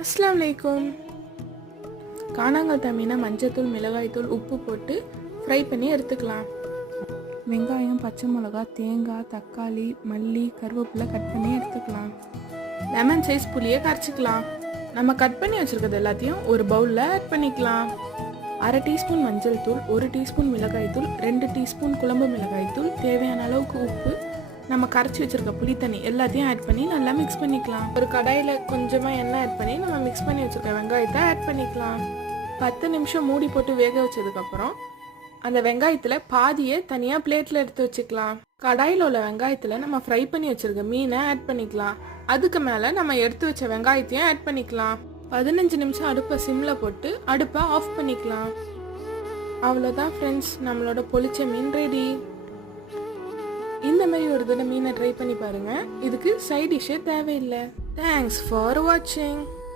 அஸ்ஸலாமு அலைக்கும். கானாங்கத்தை மீனை மஞ்சத்தூள், மிளகாய்த்தூள், உப்பு போட்டு ஃப்ரை பண்ணி எடுத்துக்கலாம். வெங்காயம், பச்சை மிளகா, தேங்காய், தக்காளி, மல்லி, கருவேப்பிலை கட் பண்ணி எடுத்துக்கலாம். லெமன் சைஸ் புளியை கரைச்சிக்கலாம். நம்ம கட் பண்ணி வச்சுருக்கிறது எல்லாத்தையும் ஒரு பவுலில் ஆட் பண்ணிக்கலாம். 1/2 டீஸ்பூன் மஞ்சள் தூள், 1 டீஸ்பூன் மிளகாய்த்தூள், 2 டீஸ்பூன் குழம்பு மிளகாய்த்தூள், தேவையான அளவுக்கு உப்பு, நம்ம கரைச்சி வச்சுருக்க புளி தண்ணி எல்லாத்தையும் ஆட் பண்ணி நல்லா மிக்ஸ் பண்ணிக்கலாம். ஒரு கடாயில் கொஞ்சமாக எண்ணெய் ஆட் பண்ணி நம்ம மிக்ஸ் பண்ணி வச்சுருக்க வெங்காயத்தை ஆட் பண்ணிக்கலாம். 10 நிமிஷம் மூடி போட்டு வேக வச்சதுக்கப்புறம் அந்த வெங்காயத்தில் பாதியை தனியாக பிளேட்டில் எடுத்து வச்சுக்கலாம். கடாயில் உள்ள வெங்காயத்தில் நம்ம ஃப்ரை பண்ணி வச்சுருக்க மீனை ஆட் பண்ணிக்கலாம். அதுக்கு மேலே நம்ம எடுத்து வச்ச வெங்காயத்தையும் ஆட் பண்ணிக்கலாம். 15 நிமிஷம் அடுப்பை சிம்மில் போட்டு அடுப்பை ஆஃப் பண்ணிக்கலாம். அவ்வளோதான் ஃப்ரெண்ட்ஸ், நம்மளோட பொளிச்ச மீன் ரெடி. இந்த மாதிரி ஒரு தடவை மீனை ட்ரை பண்ணி பாருங்கள். இதுக்கு சைட் டிஷ்ஷே தேவையில்லை. தேங்க்ஸ் ஃபார் வாட்சிங்.